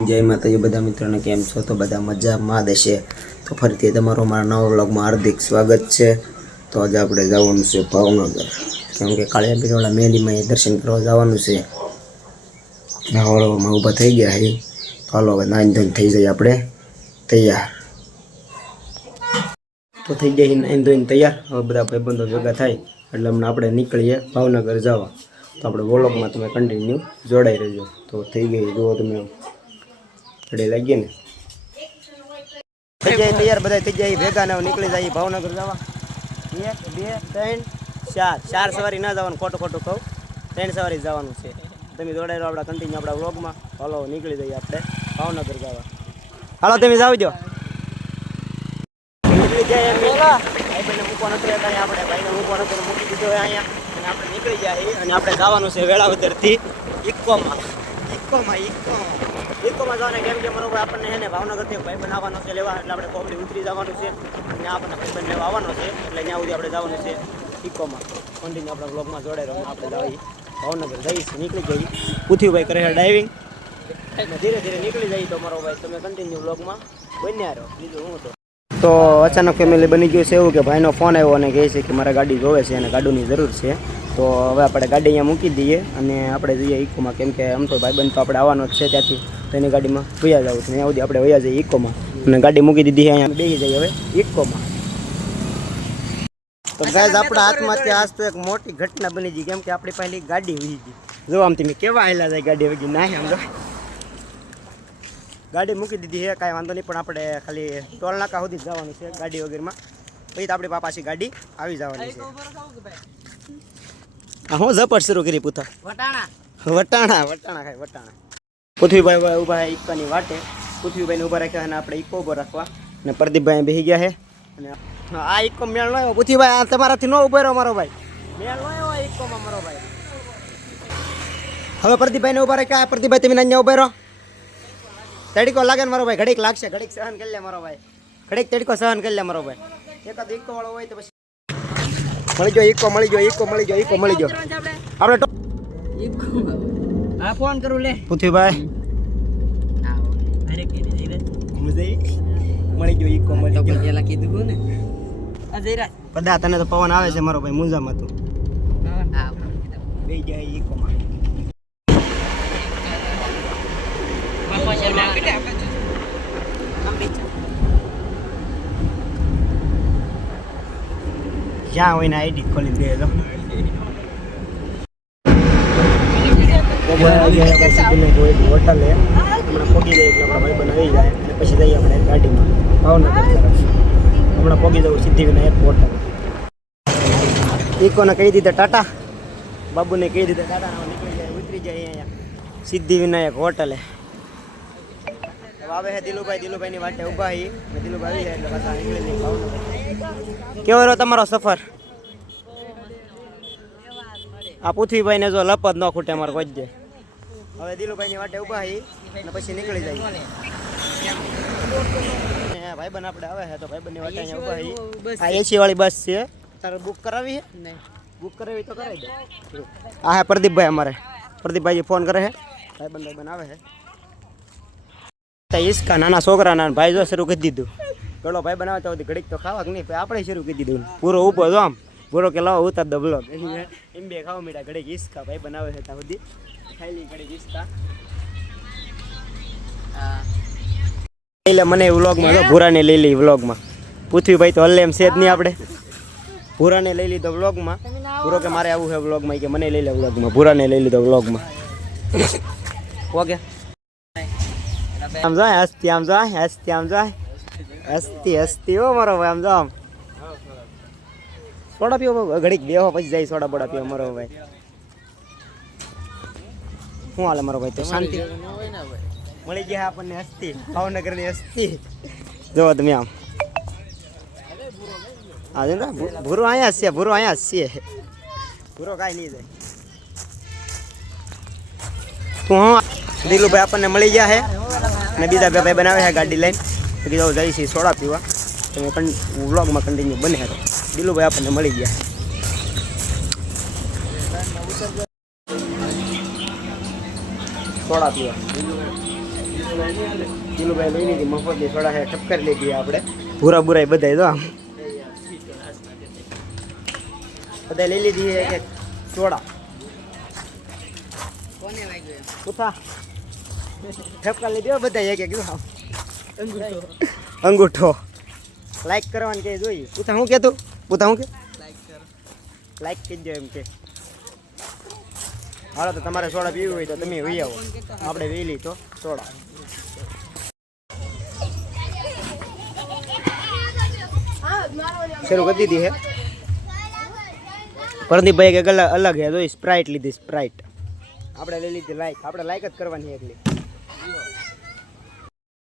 जय माताजी बधा मित्रों केम छो तो बधा मजामां देशे। तो फरीथी तमारो मारा नवा व्लॉगमां हार्दिक स्वागत है। तो आज आपणे जवानुं छे भावनगर, केम के काळिया पीरोळा मेलीमां दर्शन करवा जवानुं छे। हवारोमां ऊभा थई गया है। हालो हवे नाईन धोईने थई जाईए आपणे तैयार। तो थई गई नाईन धोईने तैयार। हवे बधा भाईबंधो भेगा थाय એટલે હમણાં આપણે નીકળીએ ભાવનગર જવા। તો આપણે વ્લોગમાં તમે કન્ટિન્યુ જોડાઈ રહેજો। તો થઈ ગઈ જુઓ તમે ઘડી લાગીએ ને થઈ જાય તૈયાર બધા થઈ જાય ભેગા ને નીકળી જાય ભાવનગર જવા। 1 2 3 4 ચાર સવારી ના જવાનું ખોટું ખોટું કહું, 3 સવારી જવાનું છે। તમે જોડાઈ રહો આપણા કન્ટિન્યુ આપણા વ્લોગમાં। હાલો નીકળી જઈએ આપણે ભાવનગર જવા। હાલો તમે જાવજો નીકળી જાય એમ ભાઈને મૂકવાનો તો આપણે ભાઈને મૂકવાનો તો મૂકી દીધો અહીંયા અને આપણે નીકળી જાય અને આપણે જવાનું છે વેળાવદરથી ઇકોમાં જવાને કેમ કે મારો ભાઈ આપણને હે ને ભાવનગરથી ભાઈ બનાવવાનો છે લેવા, એટલે આપણે કોબડી ઉતરી જવાનું છે અને આપણને ભાઈ લેવા આવવાનો છે, એટલે ત્યાં સુધી આપણે જવાનું છે ઇકોમાં। કન્ટિન્યુ આપણા બ્લોગમાં જોડાઈ રહ્યો। આપણે જઈએ ભાવનગર જઈશું, નીકળી જઈએ। પૃથ્વીભાઈ કરે છે ડાઇવિંગ અને ધીરે ધીરે નીકળી જઈએ। તો મારો ભાઈ તમે કન્ટિન્યુ બ્લોગમાં બન્યા રહો। બીજું હું તો અચાનક ફેમિલી બની ગયું છે એવું કે ભાઈનો ફોન આવ્યો અને કહે છે કે મારે ગાડી જોવે છે અને ગાડીની જરૂર છે। તો હવે આપણે ગાડી અહીંયા મૂકી દઈએ અને આપણે જઈએ ઇકોમાં, કેમ કે આમ તો ભાઈબંધ તો આપણે આવવાનો જ છે ત્યાંથી, તો એની ગાડીમાં વયા જવું છે। ત્યાં સુધી આપણે વયા જઈએ ઇકોમાં અને ગાડી મૂકી દીધી અહીંયા બેસી જઈએ હવે ઇકોમાં। તો ગાઈઝ આપણા હાથમાંથી આજ તો એક મોટી ઘટના બની ગઈ, કેમ કે આપણી પહેલી ગાડી વહી ગઈ। જો આમ તમે કેવા આવેલા જાય ગાડી વગી ના આમ જો ગાડી મૂકી દીધી છે, કાંઈ વાંધો નહીં, પણ આપણે ખાલી ટોલ નાકા સુધી જવાનું છે ગાડી વગેરેમાં, પછી તો આપણી પાછી ગાડી આવી જવાની છે। હું ઝપટ શરૂ કરી પૂછો વટાણા ખાય વટાણા। પૃથ્વીભાઈ ઊભા છે ઇક્કાની વાટે, પૃથ્વીભાઈને ઊભા રાખ્યા અને આપણે ઇક્કો ઊભો રાખવા અને પ્રદીપભાઈ બેસી ગયા છે। અને આ ઇક્કો મેળ ન આવ્યો પૃથ્વીભાઈ, આ તમારાથી ન ઊભો રહ્યો મારો ભાઈ, મેળ ન આવ્યો આ ઇક્કોમાં મારો ભાઈ। હવે પ્રદીપભાઈને ઊભા રાખ્યા। પ્રદીપભાઈ તમે અહીંયા ઊભા રહો, તડકો લાગે ને મારો ભાઈ, ઘડીક લાગશે, ઘડીક સહન કરી લે મારો ભાઈ, ઘડીક તડકો સહન કરી લે મારો ભાઈ। એકાદ ઇકો વાળો હોય તો પછી મળી ગયો ઇકો મળી ગયો આપણે હા ફોન કરું લે પૃથ્વીભાઈ મળી ગયો ઇકો મળી ગયો પેલા કીધું ને અજયરાજ પદા તને તો પવન આવે છે મારો ભાઈ, મુંજામાં તું હા બેઈ ગયા ઇકોમાં। જ્યાં હોય ને આઈડી ખોલી દે તો હોટલ હમણાં પોગી જાય એટલે આપણા ભાઈ બનાવી જાય અને પછી જઈએ આપણે ગાડીમાં ભાવનગર તરફ। હમણાં પોગી જવું સિદ્ધિવિનાયક હોટલ। ઇકોને કહી દીધા ટાટા, બાબુને કહી દીધા ટાટા, નીકળી જાય ઉતરી જાય અહીંયા સિદ્ધિવિનાયક હોટલે। આવે છે દિલુભાઈની વાટે ઊભા હી અને દિલુભાઈ આવી જાય એટલે પાછા નીકળી જઈએ ભાવનગર। કેવો રહ્યો તમારો સફર? આ પૃથ્વીભાઈને જો લપત ન ખૂટે અમારે કોઈ દે। હવે દિલુભાઈની વાટે ઊભા હી અને પછી નીકળી જાય ભાઈબંધ આપણે આવે છે, તો ભાઈબંધની વાટે અહીંયા ઊભા હી। આ એસી વાળી બસ છે, તારે બુક કરાવી છે? નહીં બુક કરાવી તો કરાવી દે। આ હે પ્રદીપભાઈ, અમારે પ્રદીપભાઈ ફોન કરે છે, ભાઈબંધ આવે છે। ઈસકા નાના છોકરાના ભાઈ જો શરૂ કરી દીધું, ગળો ભાઈ બનાવતા હોય ઘડીક તો ખાવા કે નહીં, આપણે શરૂ કરી દીધું પૂરો ઊભો જો આમ પૂરો કે લાવો ઉતાર દો બ્લોગ એમ બે ખાવા મીઠા ઘડીક ઈસકા ભાઈ બનાવે છે ત્યાં સુધી ખાઈ લઈ ઘડીક ઈસકા। એટલે મને વ્લોગમાં જો ભૂરાને લઈ લઈ વ્લોગમાં, પૃથ્વીભાઈ તો હલ્લે એમ છે જ નહીં, આપણે ભૂરાને લઈ લીધો વ્લોગમાં। પૂરો કે મારે આવું છે વ્લોગમાં, કે મને લઈ લે વ્લોગમાં, ભૂરાને લઈ લીધો વ્લોગમાં। ઓકે આમ જાય હસ્તી, આમ જાય હસ્તી, આમ જાય હસ્તી હો મારો ભાઈ, આમ જો આમ સોડા પીવો ઘડીક બેહો પછી જાય સોડા બોડા પીવો મારો ભાઈ। શું હાલે મારો ભાઈ? તો શાંતિ મળી ગયા આપણને હસ્તી, ભાવનગરની હસ્તી જો તમે આમ આજે ને ભૂરો અહીંયા છે, ભૂરો અહીંયા છે, ભૂરો કાંઈ નહીં જાય। તું હું દિલુભાઈ આપણને મળી ગયા છે અને બીજા બે ભાઈ બનાવે છે ગાડી લઈને, કીધું જઈ છીએ સોડા પીવા। તમે વ્લોગમાં કન્ટિન્યુ બને તો દિલુભાઈ આપણને મળી ગયા। સોડા પીવા દિલુભાઈ લઈ લીધી મફતની સોડા છે ટપકર લીધી આપણે પૂરા બુરાઈ બધાય તો આમ બધા લઈ લીધી છે એક સોડા કોને વાગ્યું ઉઠા ઠપકા લીધી બધા એક એક અંગૂઠો લાઈક કરવાનું કે જોઈએ ઉઠા હું કહેતું ઉઠા હું કે લાઈક કરજો એમ કે હાલો તો તમારે સોડા પીવી હોય તો તમે વી આવો આપણે વેલી તો સોડા શરૂ કરી દીધી હે પ્રદીપભાઈ કે અલગ હે જો સ્પ્રાઇટ લીધી સ્પ્રાઇટ આપણે લઈ લીધી લાઈક આપણે લાઈક જ કરવાની એટલી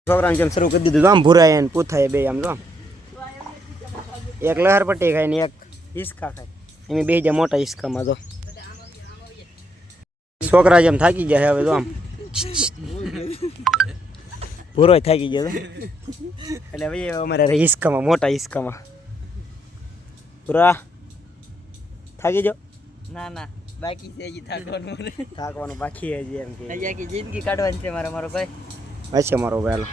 છોકરાને જેમ શરૂ કરી દીધું આમ ભૂરાય ને પૂથાય બે આમ જો એક લહર પટ્ટી ખાય ને એક હિસકા ખાય એમ બે જ્યાં મોટા હિસકામાં જો છોકરા જેમ થાકી જાય હવે તો આમ ભૂરો થાકી ગયો એટલે ભાઈ અમારે હિસકામાં મોટા હિસકામાં પૂરા થાકી જાઓ ના ના બાકી છે હજી થાકવાનું બાકી હજી એમ કે આખી જિંદગી કાઢવાની છે મારો ભાઈ હશે મારો ભાઈ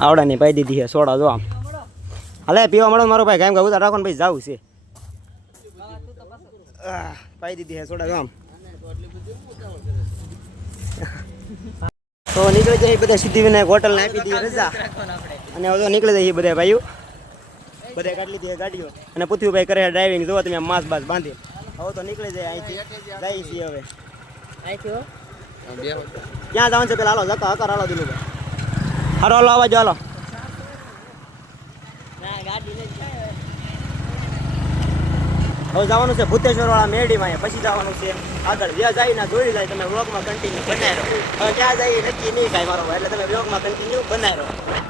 આવડાની પાઈ દીધી છે સોડા જો આમ હાલે પીવા મળો મારો ભાઈ કાંઈ કાંઈ ઉતાર રાખો ને ભાઈ જાવું છે પાઈ દીધી છે સોડા જો આમ તો નીકળી જાય બધા સિદ્ધિવિનાયક હોટલને આપી દઈએ રજા અને હવે તો નીકળી જાય બધા ભાઈઓ બધા કાઢી લીધી ગાડીઓ અને પૃથ્વીભાઈ કરે ડ્રાઇવિંગ જોવો તમે માસ બાસ બાંધી હવે તો નીકળી જાય અહીંથી જાય છીએ હવે અહીંથી ક્યાં જવાનું છે પેલા હાલો જતા હકાર હાલો દિલુભાઈ હાલો હાલો આવા જો હાલો ના ગાડી લઈ જાય હવે જવાનું છે ભૂતેશ્વર વાળા મેરડીમાં પછી જવાનું છે આગળ જ્યાં જાય ને જોઈ જાય તમે વ્લોગમાં કન્ટિન્યુ બનાવી રહો હવે ક્યાં જાય નક્કી નહીં કાંઈ મારો એટલે તમે વ્લોગમાં કન્ટિન્યુ બનાવી રહો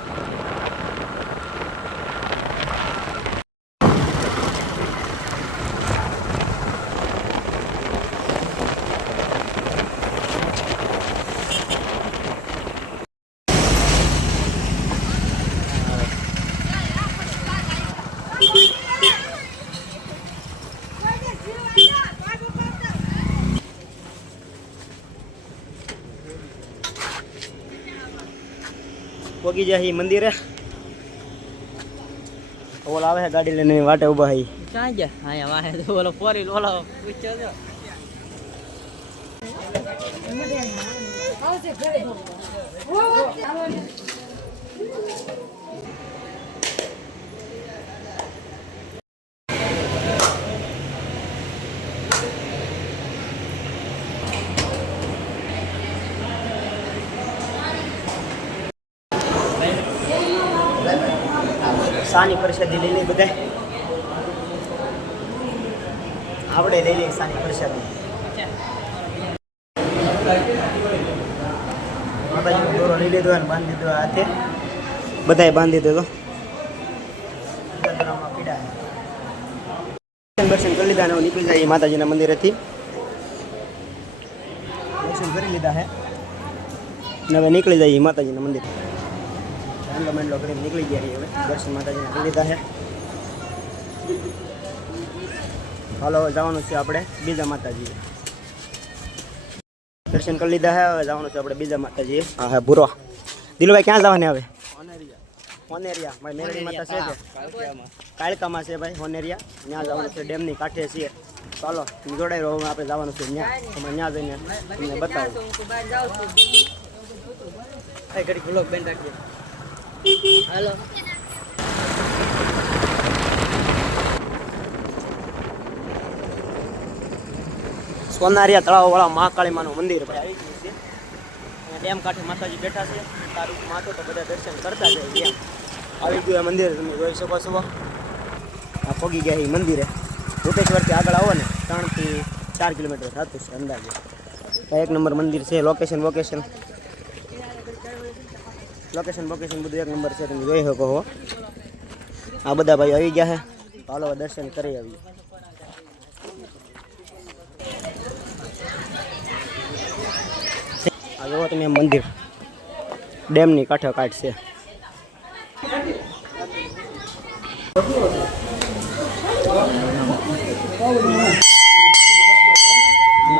પોગી જાય મંદિરે ઓલા આવે ગાડી લઈને વાટે ઉભા હઈ ક્યાં ગયા અહીંયા વાહે તો ઓલો ફોરી ઓલો પૂછ્યો જો સાની પ્રસાદી લઈ લઈ બધા આપણે લઈ લઈએ સાની પ્રસાદી માતાજીનો દોરો લઈ લીધો અને બાંધી દીધો હાથે બધાએ બાંધી દીધો દર્શન કરી લીધા અને નીકળી જાય માતાજીના મંદિરેથી દર્શન કરી લીધા હે અને હવે નીકળી જાય માતાજીના મંદિર મંડલો કરીને નીકળી ગયા હવે દર્શન માતાજીને કરી લીધા છે હાલો જવાનું છે આપણે બીજા માતાજી દર્શન કરી લીધા છે હવે જવાનું છે આપણે બીજા માતાજી હા હા ભૂરો દિલુભાઈ ક્યાં જવાને હવે હોનેરિયા ભાઈ મેરડી માતા છે કે કાળકામાં છે ભાઈ હોનેરિયા ત્યાં જવાનું છે ડેમની કાંઠે છીએ ચાલો જોડાઈ રહ્યો આપણે જવાનું છે ત્યાં તમે ત્યાં જઈને તમને બતાવો ઘડી બ્લોગ બેન રાખીએ હાલો સોનારિયા તળાવ વાળા મહાકાળીમાનું મંદિર ભાઈ આવી ગયું છે અને ડેમ કાંઠે માતાજી બેઠા છે તારું માથું તો બધા દર્શન કરતા જાય ત્યાં આવી ગયું આ મંદિર તમે જોઈ શકો છો આ પગી ગયા એ મંદિરે ભૂતેશ્વરથી આગળ આવો ને 3 થી 4 કિલોમીટર થતું છે અંદાજે એક નંબર મંદિર છે લોકેશન બધું એક નંબર છે તમે જોઈ શકો છો આ બધા ભાઈ આવી ગયા છે ચાલો દર્શન કરી આવીએ આ જોવો તમે મંદિર ડેમની કાંઠે કાંઠ છે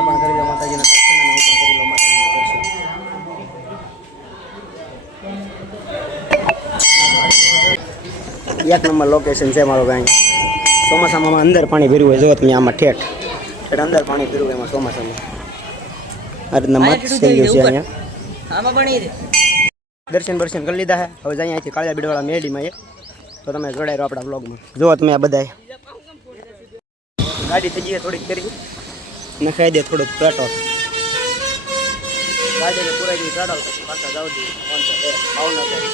પણ કરી લો માતાજીના દર્શન અને હું પણ કરી લો માતાજીના દર્શન એક નંબર લોકેશન છે મારું ગાય. ચોમાસામાં અંદર પાણી ભર્યું હોય જો તમે આમાં ઠેઠ અંદર પાણી ભર્યું હોય એમાં ચોમાસામાં આ રીતના મત શૈલીઓ છે અહીંયા. આમાં પાણી છે. દર્શન બર્શન કરી લીધા હે હવે જાય અહીંયાથી કાળિયા બીડવાળા મેરડીમાં એ તો તમે જોડાઈ રહો આપણા બ્લોગમાં. જુઓ તમે આ બધાય ગાડી થઈ ગઈ થોડીક કરી નખાઈ દે થોડુંક પેટ્રોલ ગાડીને પુરાઈ ગઈ પેટ્રોલ પાછા જાવ દે ભાવનગર.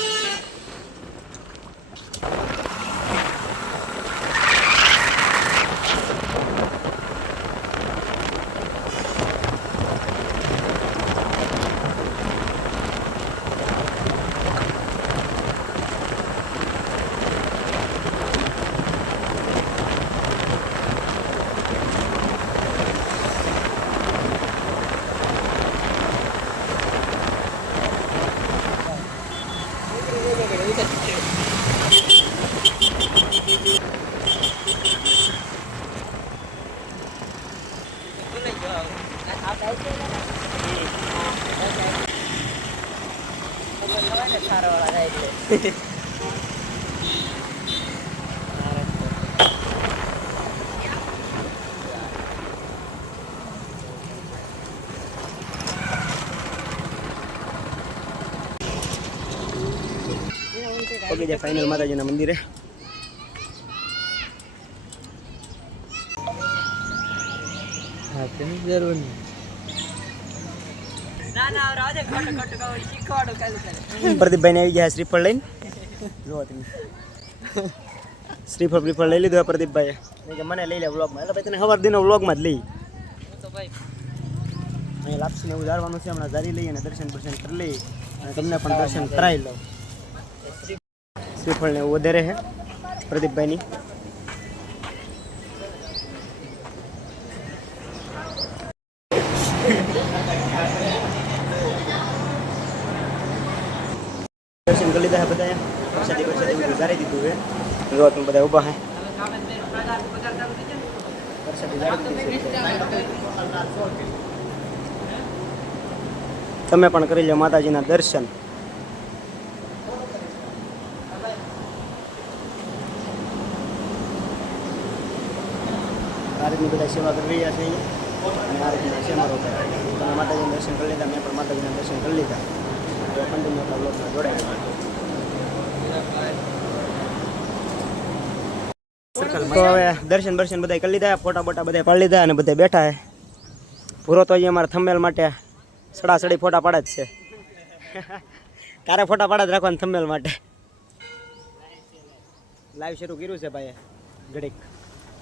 પગી જાય ફાઇનલ માતાજીના મંદિરે. હા તેની જરૂર નહીં. ના ના રાજે ખોટું ખોટું કહું શીખવાડો કાલે. પ્રદીપભાઈને આવી ગયા શ્રીફળ લઈને. જુઓ તમે શ્રીફળ બ્રીફળ લઈ લીધું પ્રદીપભાઈએ કે મને લઈ લે વ્લોગમાં. એટલે ભાઈ તને સવાર દિનો વ્લોગમાં જ લઈ તો ભાઈ અહીંયા લાપસીને એવું ધારવાનું છે. હમણાં ધારી લઈએ અને દર્શન બર્શન કરી લઈએ અને તમને પણ દર્શન કરાવી લઉં. શ્રીફળને એવું વધારે છે પ્રદીપભાઈની. દર્શન કરી લીધા છે બધા. પ્રસાદી પ્રસાદી બધું ધારી દીધું છે. જો તમે બધા ઊભા હે પ્રસાદી ધારી દીધી છે. તમે પણ કરી લો માતાજીના દર્શન. આ રીતની બધા સેવા કરી રહ્યા છે અહીંયા અને આ રીતના છે મારો. તમે માતાજીના દર્શન કરી લીધા, મેં પણ માતાજીના દર્શન કરી લીધા. તો કન્ટિન્યુ આપણા બ્લોગમાં જોડાયેલા. તો હવે દર્શન બર્શન બધા કરી લીધા, ફોટા બોટા બધા પાડી લીધા અને બધા બેઠા છે. પૂરો તો અહીંયા અમારા થંબનેલ માટે સડાસડી ફોટા પાડે જ છે. તારે ફોટા પાડે જ રાખવાના થંબનેલ માટે. લાઈવ શરૂ કર્યું છે ભાઈ ઘડીક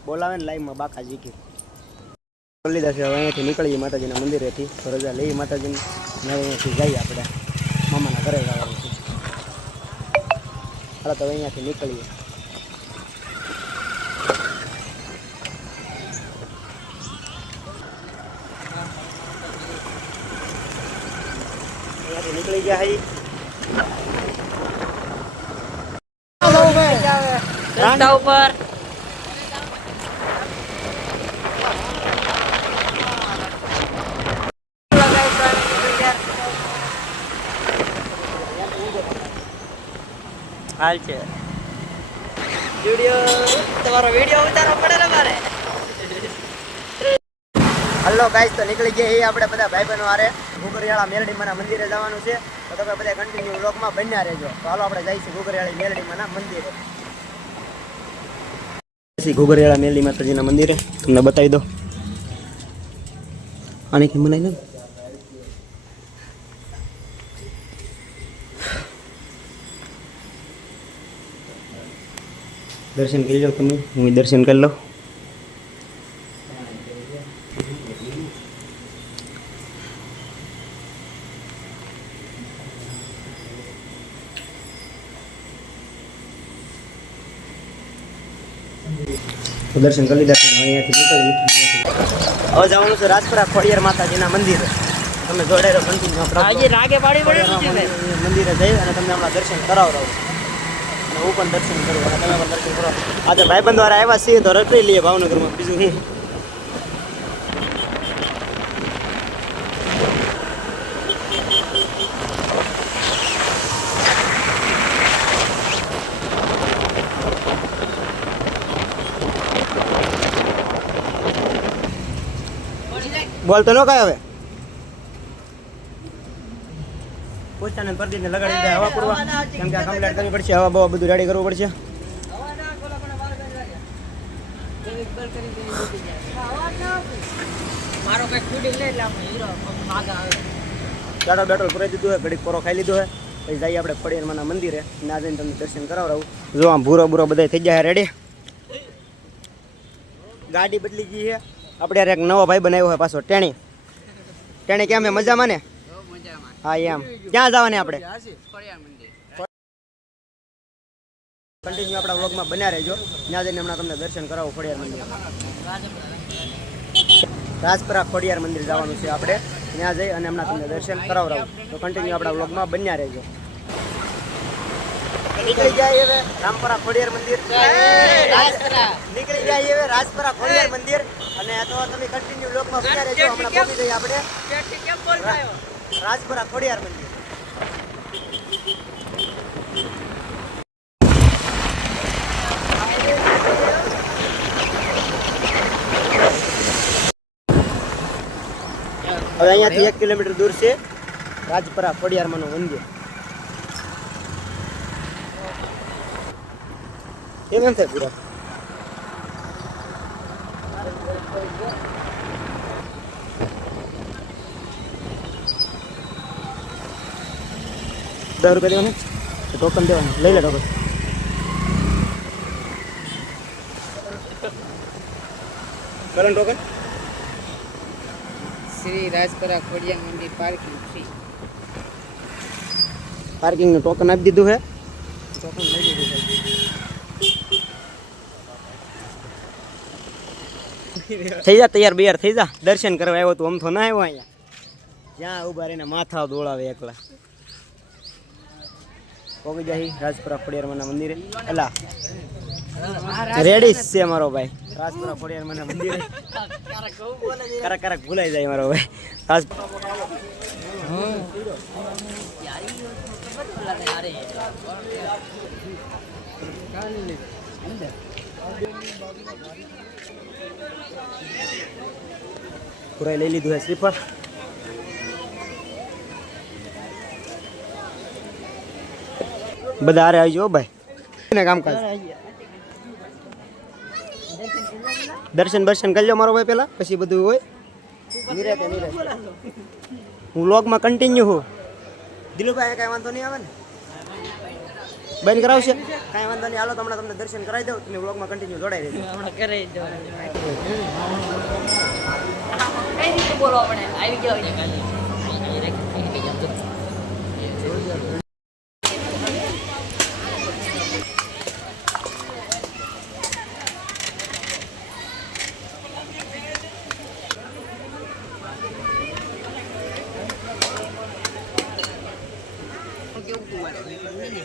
બોલાવે ને લાઈવમાં બાકા જીકી કરી લીધા છે. હવે અહીંયાથી નીકળીએ માતાજીના મંદિરેથી. તો રજા લઈએ માતાજીની અને અહીંયાથી જઈએ આપણે મામાના ઘરે જવાનું છે. હાલો તો અહીંયાથી નીકળીએ. અહીંયાથી નીકળી ગયા હઈ. રસ્તા ઉપર હાલ છે તમારો વિડીયો ઉતારવો પડે ને મારે. હલો ગાઈસ, તો નીકળી ગયા એ આપણે બધા ભાઈબંધો હારે ઘુઘરિયાળા મેલડીમાના મંદિરે જવાનું છે. તો તમે બધા કન્ટિન્યુ વ્લોગમાં બન્યા રહેજો. તો હાલો આપણે જઈશું ઘુઘરિયાળી મેલડીમાના મંદિરે. ઘુઘરિયાળા મેલડી માતાજીના મંદિરે તમને બતાવી દો. આની મનાઈ ને દર્શન કરી લો તમે. હું દર્શન કરી લઉં. દર્શન કરી લીધા. અહીંયાથી નીકળી હવે જવાનું છે રાજપુરા ખોડિયાર માતાજીના મંદિરે. તમે જોડાઈ રહો કન્ટિન્યુ. રાગે પાડી પડે મંદિરે જઈ અને તમને હમણાં દર્શન કરાવડાવું અને હું પણ દર્શન કરું અને તમે પણ દર્શન કરો. આજે ભાઈબંધ દ્વારા આવ્યા છીએ તો રખડી લઈએ ભાવનગરમાં. બીજું હું બોલ તો નો કાંઈ હવે પોતાને પરદીને લગાડી દે હવા પૂરવા કેમ કે આ કમ્પ્લીટ કરવી પડશે હવા બવા બધું રેડી કરવું પડશે મારો કઈ ફૂડી લે એટલે આપણે હીરો માગા આવે ચાડો બેટો પૂરાઈ દીધું હોય ઘડીક પોરો ખાઈ લીધો હોય પછી જઈએ આપણે ખોડિયારમાંના મંદિરે ના જઈને તમને દર્શન કરાવડાવું જો આમ ભૂરો ભૂરો બધા થઈ જાય રેડી ગાડી બદલી ગઈ છે આપણે યાર એક નવો ભાઈ બનાવ્યો હોય પાછો ટેણી ટેણી કેમ હે મજામાં ને મજામાં હા એમ ક્યાં જવાને આપણે ખોડિયાર મંદિર કન્ટિન્યુ આપણા વ્લોગમાં બન્યા રહેજો ત્યાં જઈને હમણાં તમને દર્શન કરાવો ખોડિયાર મંદિર રાજપરા ખોડિયાર મંદિર જવાનું છે આપણે ત્યાં જઈ અને હમણાં તમને દર્શન કરાવડાવું તો કન્ટિન્યુ આપણા વ્લોગમાં બન્યા રહેજો નીકળી જાય હવે રામપરા ખોડિયાર મંદિર નીકળી જાય હવે રાજપરા ખોડિયાર મંદિર અને તો તમે કન્ટિન્યુ વ્લોગમાં બન્યા રહેજો હમણાં પહોંચી જઈએ આપણે રાજપરા ખોડિયાર મંદિર હવે અહીંયાથી 1 કિલોમીટર દૂર છે રાજપરા ખોડિયારમાંનું મંદિર એમ થાય પૂરા ₹10 દેવાના ટોકન દેવાનું લઈ લે ટોકન કરણ ટોકન શ્રી રાજપરા ખોડિયાર મંદિર પાર્કિંગ ફ્રી પાર્કિંગનું ટોકન આપી દીધું છે ટોકન લઈ લીધું છે થઈ જા તૈયાર બિયાર થઈ જા દર્શન કરવા આવ્યો તું આમ તો ના આવ્યો અહીંયા જ્યાં ઉભા રહીને માથા દોડાવે એકલા પહોંચી જાય રાજપરા ખોડિયારમાંના મંદિરે એલા રેડી છે મારો ભાઈ રાજપરા ખોડિયારમાંના મંદિરે ક્યારેક ભૂલાઈ જાય મારો ભાઈ પૂરા લઈ લીધું હે શ્રીફળ બધા હારે આવજો ભાઈ ને કામકાજ દર્શન બર્શન કરી લો મારો ભાઈ પેલા પછી બધું હોય નિરાતે હું વ્લોગમાં કન્ટિન્યુ હું દિલુભાઈ કાંઈ વાંધો નહીં આવે ને બંધ કરાવશે કાંઈ વાંધો નહીં હાલો તો હમણાં તમને દર્શન કરાવી દઉં તમે વ્લોગમાં કન્ટિન્યુ જોડાઈ રહેજો હમણાં કરાવી દો કઈ રીતે બોલો આપણે આવી ગયો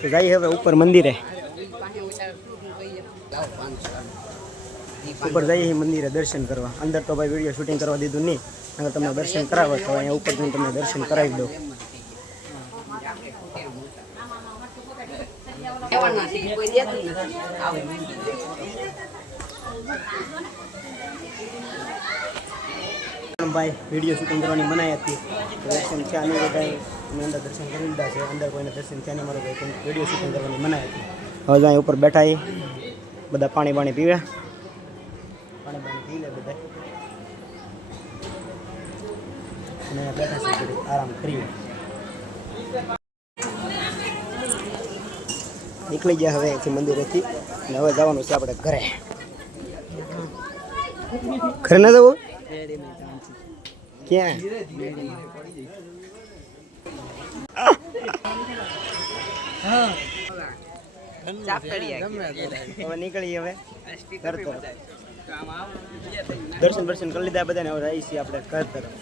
તો જઈએ હવે ઉપર મંદિરે ઉપર જઈએ મંદિરે દર્શન કરવા અંદર તો ભાઈ વિડીયો શૂટિંગ કરવા દીધું નહીં અગર તમને દર્શન કરાવે તો અહીંયા ઉપર જઈને તમને દર્શન કરાવી દઉં ભાઈ વિડીયો શૂટિંગ કરવાની મનાઈ હતી દર્શન થયા નહીં બધા અમે અંદર દર્શન કરી લીધા છે અંદર કોઈને દર્શન થયા નહીં મારો ભાઈ વિડીયો શૂટિંગ કરવાની મનાઈ હતી હવે અહીંયા ઉપર બેઠા બધા પાણી પીવે પાણી પી લે બધા અને બેઠા છે થોડી આરામ કરીએ નીકળી ગયા હવે અહીંથી મંદિરેથી અને હવે જવાનું છે આપણે ઘરે ઘરે ના જવું ક્યાં હવે નીકળીએ હવે ઘર તરફ દર્શન બર્શન કરી લીધા બધાને હવે રહી છીએ આપણે ઘર તરફ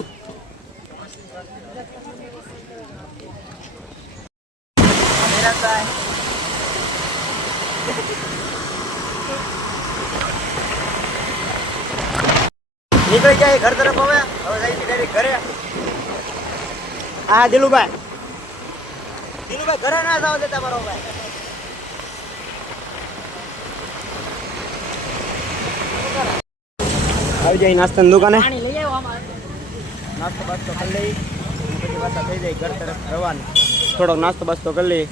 નીકળી જાય ઘર તરફ હવે જઈ ડાયરેક્ટ ઘરે હા દિલુભાઈ ઘરે ના જાવ દેતા મારો ભાઈ આવી જાય નાસ્તાની દુકાને નાસ્તો બાસ્તો કરી લઈ અને પછી પાછા થઈ જાય ઘર તરફ રવાના. થોડોક નાસ્તો બાસ્તો કરી લઈ.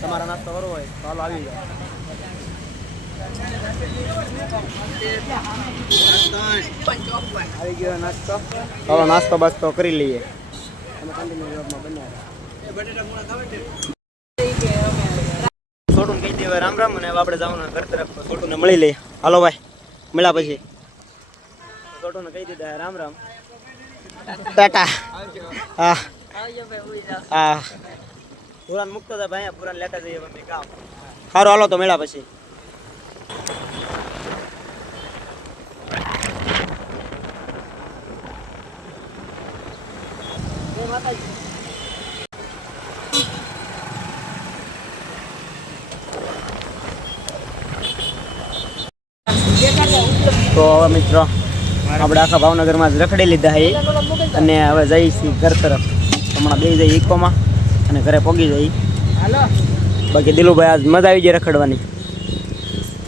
તમારા નાસ્તો કરવો હોય તો હાલો આવી જાઓ. આવી ગયો નાસ્તો. ચાલો નાસ્તો બાસ્તો કરી લઈએ. તમે કન્ટિન્યુ જોબમાં બન્યા છોટું કહી દેવાય રામ રામ અને હવે આપણે જવાનું ઘર તરફ. છોટુંને મળી લઈએ. હાલો ભાઈ મળ્યા પછી છોટુંને કહી દીધા રામ રામ ટાટા. હા હા પુરાણ મૂકતો હતા ભાઈ. પુરાણ લેતા જઈએ અમે કામ. સારું હાલો તો મળ્યા પછી. તો હવે મિત્રો આપણે આખા ભાવનગરમાં જ રખડી લીધા છે અને હવે જઈએ છીએ ઘર તરફ. હમણાં બે જઈએ ઇકોમાં અને ઘરે પહોંચી જઈએ. બાકી દિલુભાઈ આજ મજા આવી ગઈ રખડવાની.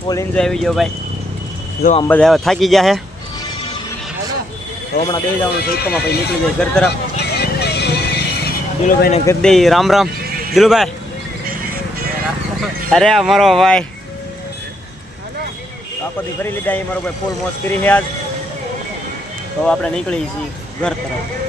ફૂલ એન્જોય આવી ગયો ભાઈ. જો આમ બધા હવે થાકી ગયા છે તો હમણાં બે જવાનું છે ઇકોમાં પછી નીકળી જાય ઘર તરફ. દિલુભાઈને કરી દઈએ રામ રામ. દિલુભાઈ અરે મારો ભાઈ આખો દી ભરી લીધા એ મારો ભાઈ ફૂલ મોજ કરી છે આજ. તો આપણે નીકળી છીએ ઘર તરફ.